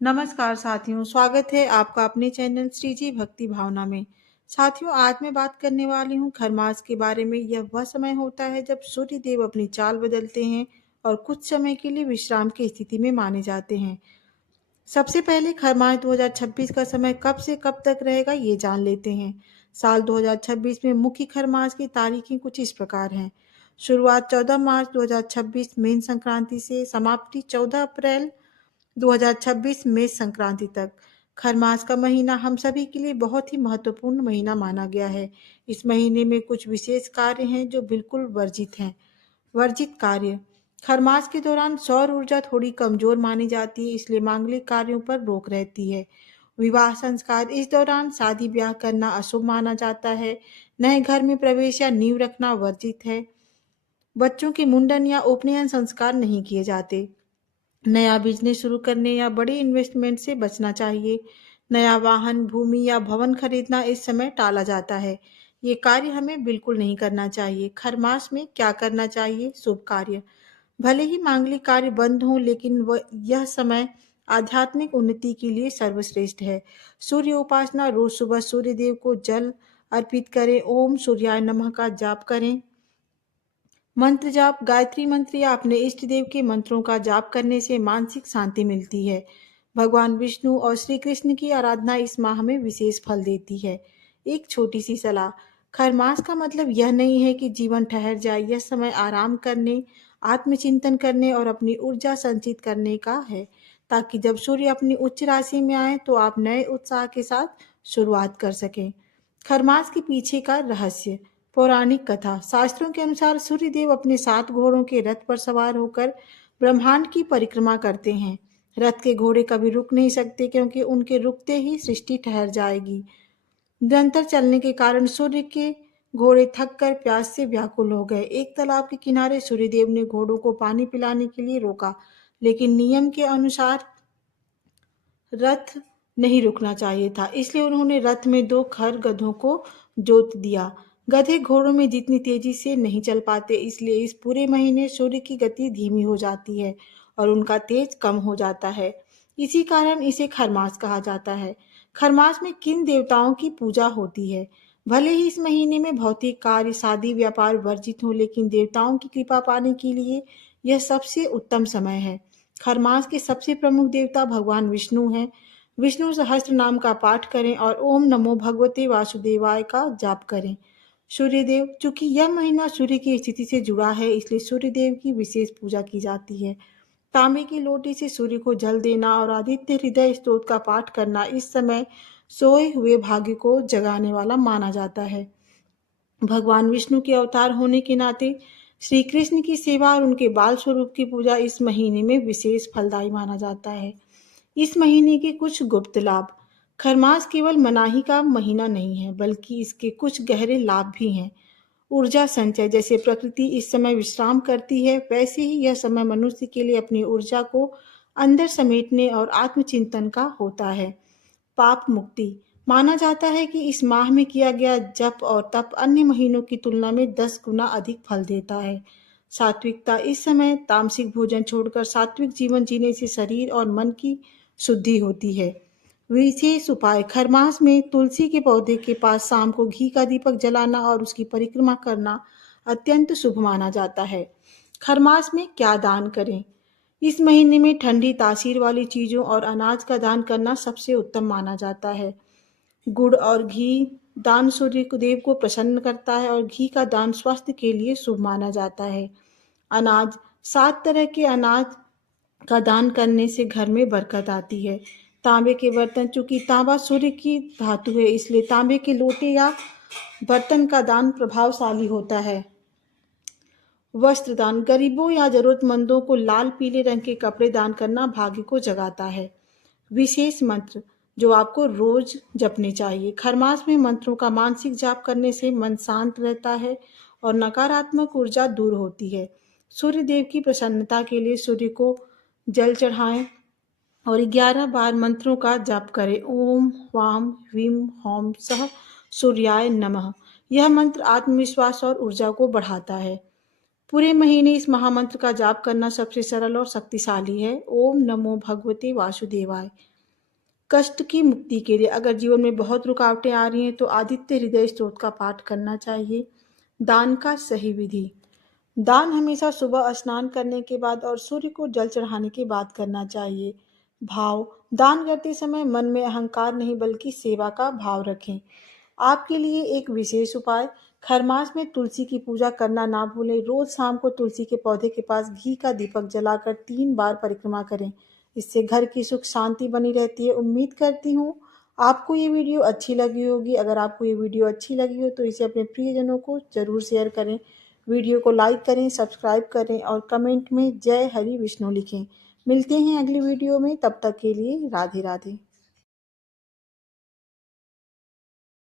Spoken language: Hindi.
नमस्कार साथियों, स्वागत है आपका अपने चैनल श्री जी भक्ति भावना में। साथियों, आज मैं बात करने वाली हूँ खरमास के बारे में। यह वह समय होता है जब सूर्य देव अपनी चाल बदलते हैं और कुछ समय के लिए विश्राम की स्थिति में माने जाते हैं। सबसे पहले खरमास 2026 का समय कब से कब तक रहेगा ये जान लेते हैं। साल 2026 में मुख्य खरमास की तारीखें कुछ इस प्रकार हैं। शुरुआत 14 मार्च 2026 मेन संक्रांति से, समाप्ति 14 अप्रैल 2026 मेष संक्रांति तक। खरमास का महीना हम सभी के लिए बहुत ही महत्वपूर्ण महीना माना गया है। इस महीने में कुछ विशेष कार्य हैं जो बिल्कुल वर्जित हैं। वर्जित कार्य। खरमास के दौरान सौर ऊर्जा थोड़ी कमजोर मानी जाती है, इसलिए मांगलिक कार्यों पर रोक रहती है। विवाह संस्कार। इस दौरान शादी ब्याह करना अशुभ माना जाता है। नए घर में प्रवेश या नींव रखना वर्जित है। बच्चों के मुंडन या उपनयन संस्कार नहीं किए जाते। नया बिजनेस शुरू करने या बड़े इन्वेस्टमेंट से बचना चाहिए। नया वाहन, भूमि या भवन खरीदना इस समय टाला जाता है। ये कार्य हमें बिल्कुल नहीं करना चाहिए। खरमास में क्या करना चाहिए? शुभ कार्य। भले ही मांगलिक कार्य बंद हों, लेकिन यह समय आध्यात्मिक उन्नति के लिए सर्वश्रेष्ठ है। सूर्य उपासना। रोज सुबह सूर्य देव को जल अर्पित करें। ओम सूर्याय नमः का जाप करें। मंत्र जाप। गायत्री मंत्र या अपने इष्ट देव के मंत्रों का जाप करने से मानसिक शांति मिलती है। भगवान विष्णु और श्री कृष्ण की आराधना इस माह में विशेष फल देती है। एक छोटी सी सलाह। खरमास का मतलब यह नहीं है कि जीवन ठहर जाए। यह समय आराम करने, आत्मचिंतन करने और अपनी ऊर्जा संचित करने का है, ताकि जब सूर्य अपनी उच्च राशि में आए तो आप नए उत्साह के साथ शुरुआत कर सकें। खरमास के पीछे का रहस्य। पौराणिक कथा। शास्त्रों के अनुसार सूर्यदेव अपने 7 घोड़ों के रथ पर सवार होकर ब्रह्मांड की परिक्रमा करते हैं। रथ के घोड़े कभी रुक नहीं सकते, क्योंकि उनके रुकते ही सृष्टि ठहर जाएगी। निरंतर चलने के कारण सूर्य के घोड़े थक कर प्यास से व्याकुल हो गए। एक तालाब के किनारे सूर्यदेव ने घोड़ों को पानी पिलाने के लिए रोका, लेकिन नियम के अनुसार रथ नहीं रुकना चाहिए था, इसलिए उन्होंने रथ में 2 खर गधों को जोत दिया। गधे घोड़ों में जितनी तेजी से नहीं चल पाते, इसलिए इस पूरे महीने सूर्य की गति धीमी हो जाती है और उनका तेज कम हो जाता है। इसी कारण इसे खरमास कहा जाता है। खरमास में किन देवताओं की पूजा होती है? भले ही इस महीने में भौतिक कार्य, शादी, व्यापार वर्जित हो, लेकिन देवताओं की कृपा पाने के लिए यह सबसे उत्तम समय है। खरमास के सबसे प्रमुख देवता भगवान विष्णु हैं। विष्णु सहस्त्र नाम का पाठ करें और ओम नमो भगवते वासुदेवाय का जाप करें। सूर्यदेव। चूंकि यह महीना सूर्य की स्थिति से जुड़ा है, इसलिए सूर्यदेव की विशेष पूजा की जाती है। तांबे की लोटी से सूर्य को जल देना और आदित्य हृदय स्तोत्र का पाठ करना इस समय सोए हुए भाग्य को जगाने वाला माना जाता है। भगवान विष्णु के अवतार होने के नाते श्री कृष्ण की सेवा और उनके बाल स्वरूप की पूजा इस महीने में विशेष फलदायी माना जाता है। इस महीने के कुछ गुप्त लाभ। खरमास केवल मनाही का महीना नहीं है, बल्कि इसके कुछ गहरे लाभ भी हैं। ऊर्जा संचय। जैसे प्रकृति इस समय विश्राम करती है, वैसे ही यह समय मनुष्य के लिए अपनी ऊर्जा को अंदर समेटने और आत्मचिंतन का होता है। पाप मुक्ति। माना जाता है कि इस माह में किया गया जप और तप अन्य महीनों की तुलना में 10 गुना अधिक फल देता है। सात्विकता। इस समय तामसिक भोजन छोड़कर सात्विक जीवन जीने से शरीर और मन की शुद्धि होती है। विशेष उपाय। खरमास में तुलसी के पौधे के पास शाम को घी का दीपक जलाना और उसकी परिक्रमा करना अत्यंत शुभ माना जाता है। खरमास में क्या दान करें? इस महीने में ठंडी तासीर वाली चीजों और अनाज का दान करना सबसे उत्तम माना जाता है। गुड़ और घी दान सूर्य को देव को प्रसन्न करता है और घी का दान स्वास्थ्य के लिए शुभ माना जाता है। अनाज। 7 तरह के अनाज का दान करने से घर में बरकत आती है। तांबे के बर्तन। चूंकि तांबा सूर्य की धातु है, इसलिए तांबे के लोटे या बर्तन का दान प्रभावशाली होता है। वस्त्र दान। गरीबों या जरूरतमंदों को लाल पीले रंग के कपड़े दान करना भाग्य को जगाता है। विशेष मंत्र जो आपको रोज जपने चाहिए। खरमास में मंत्रों का मानसिक जाप करने से मन शांत रहता है और नकारात्मक ऊर्जा दूर होती है। सूर्य देव की प्रसन्नता के लिए सूर्य को जल चढ़ाएं और 11 बार मंत्रों का जाप करें। ओम वाम ह्रीम होम सह सूर्याय नमः। यह मंत्र आत्मविश्वास और ऊर्जा को बढ़ाता है। पूरे महीने इस महामंत्र का जाप करना सबसे सरल और शक्तिशाली है। ओम नमो भगवते वासुदेवाय। कष्ट की मुक्ति के लिए अगर जीवन में बहुत रुकावटें आ रही हैं तो आदित्य हृदय स्तोत्र का पाठ करना चाहिए। दान का सही विधि। दान हमेशा सुबह स्नान करने के बाद और सूर्य को जल चढ़ाने के बाद करना चाहिए। भाव। दान करते समय मन में अहंकार नहीं बल्कि सेवा का भाव रखें। आपके लिए एक विशेष उपाय। खरमास में तुलसी की पूजा करना ना भूलें। रोज शाम को तुलसी के पौधे के पास घी का दीपक जलाकर 3 बार परिक्रमा करें। इससे घर की सुख शांति बनी रहती है। उम्मीद करती हूँ आपको ये वीडियो अच्छी लगी होगी। अगर आपको ये वीडियो अच्छी लगी हो तो इसे अपने प्रियजनों को जरूर शेयर करें। वीडियो को लाइक करें, सब्सक्राइब करें और कमेंट में जय हरि विष्णु लिखें। मिलते हैं अगली वीडियो में, तब तक के लिए राधे राधे।